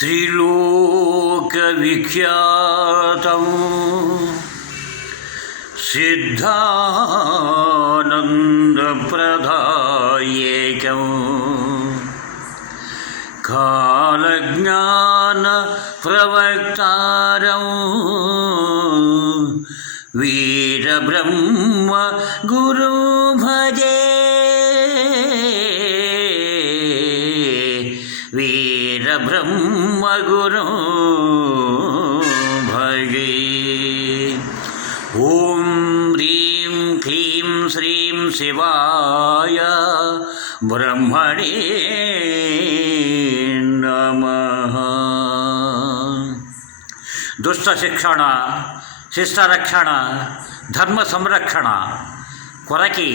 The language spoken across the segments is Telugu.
త్రిలోకవిఖ్యాతం సిద్ధానందప్రదాయేకం కాలజ్ఞానప్రవక్తారం వీరబ్రహ్మ గురు భజే వీరబ్రహ్మ గురు భజే. ఓం హ్రీం క్లీం శ్రీం శివాయ బ్రహ్మణే నమః. దుష్ట శిక్షణ, శిష్టరక్షణ, ధర్మ సంరక్షణ కొరకి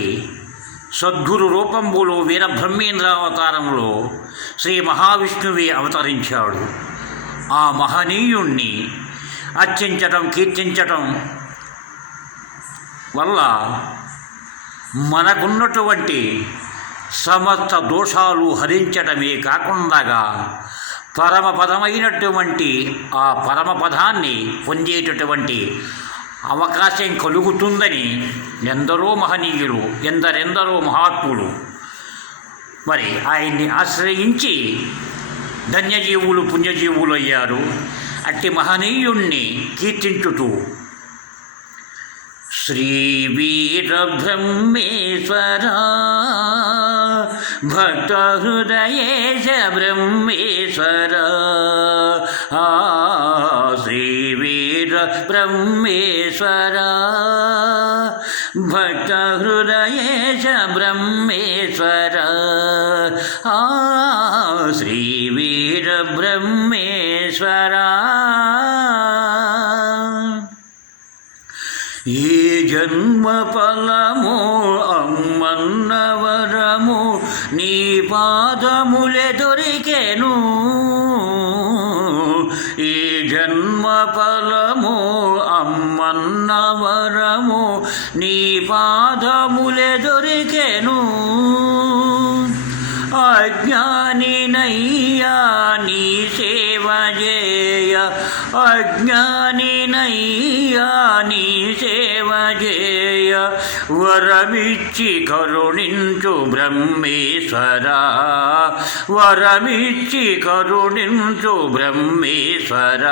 సద్గురు రూపంబులో వీరబ్రహ్మేంద్రావతారంలో శ్రీ మహావిష్ణువే అవతరించాడు. ఆ మహనీయుణ్ణి అర్చించటం, కీర్తించటం వల్ల మనకున్నటువంటి సమస్త దోషాలు హరించటమే కాకుండా పరమపదమైనటువంటి ఆ పరమపదాన్ని పొందేటటువంటి అవకాశం కలుగుతుందని ఎందరో మహనీయులు, ఎందరెందరో మహాత్ములు మరి ఆయన్ని ఆశ్రయించి ధన్యజీవులు, పుణ్యజీవులు అయ్యారు. అట్టి మహనీయుణ్ణి కీర్తించుతూ శ్రీ వీరబ్రహ్మేశ్వర భక్త హృదయేశ బ్రహ్మేశ్వర, శ్రీ వీరబ్రహ్మేశ్వర భక్త హృదయేశ బ్రహ్మేశ్వర, శ్రీ వీరబ్రహ్మేశ్వర. ఈ జన్మ ఫలము అమ్మన్నవరము నీ పాదములే దొరికెను, ఈ జన్మ ఫలము అమ్మన్నవరము నీ పాదములే దొరికెను. అజ్ఞానినయ్యా నీ సేవ చేయ, అజ్ఞానినయ్యా నీ సేవ చేయ వరమిచ్చి కరుణించు బ్రహ్మేశ్వర, వరమిచ్చి కరుణించు బ్రహ్మేశ్వర,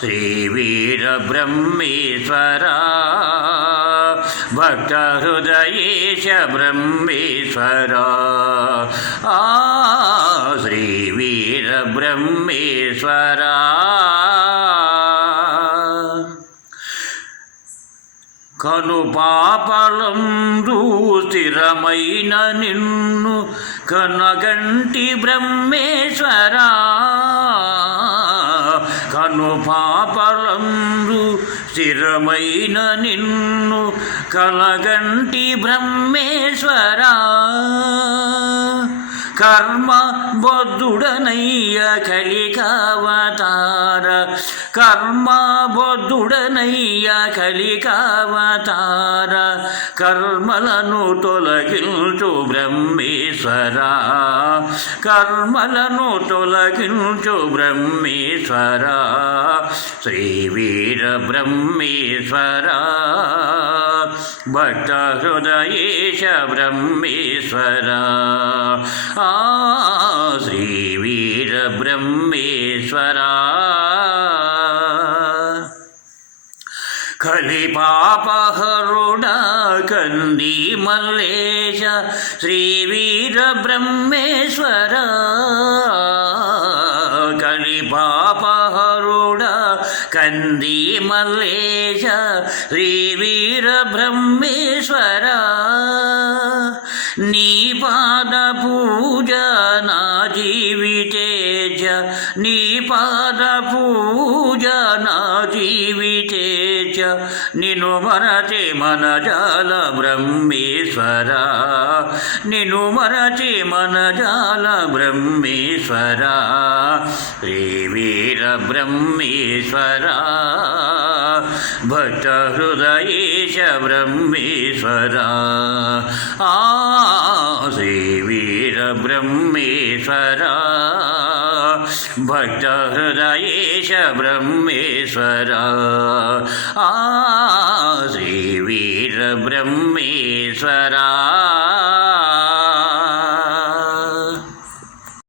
శ్రీ వీరబ్రహ్మేశ్వర భక్త హృదయేశ బ్రహ్మేశ్వర, శ్రీ వీరబ్రహ్మేశ్వర. కను పాపలందు స్థిరమైన నిన్ను కనగంటి బ్రహ్మేశ్వర, కను పాపలందు స్థిరమైన నిన్ను కలగంటి బ్రహ్మేశ్వర, కర్మ బద్ధుడనయ్య కలికావతార, కర్మ బద్ధుడనయ్య కలికావతార, కర్మలను తొలగించు బ్రహ్మేశ్వర, కర్మలను తొలగించు బ్రహ్మేశ్వర, శ్రీ వీరబ్రహ్మేశ్వర భక్త హృదయేశ బ్రహ్మేశ్వర, శ్రీ వీరబ్రహ్మేశ్వర. కలిపాపహరుడా కంది మల్లేశ శ్రీ వీరబ్రహ్మేశ్వర, కలిపాపహరుడా కంది మల్లేశ శ్రీ వీరబ్రహ్మేశ్వర, నీ పాద పూజ నా జీవితేజ, నీ పాద పూజ నా జీవితేజ, నిను మరచి మనజాల బ్రహ్మేశ్వర, నిను మరచి మనజాల బ్రహ్మేశ్వర, శ్రీ వీరబ్రహ్మేశ్వర భక్త హృదయేశ బ్రహ్మేశ్వర, శ్రీ వీరబ్రహ్మేశ్వర. బ్రహ్మేశ్వరా భక్తహృదయేశ బ్రహ్మేశ్వరా శ్రీ వీర బ్రహ్మేశ్వరా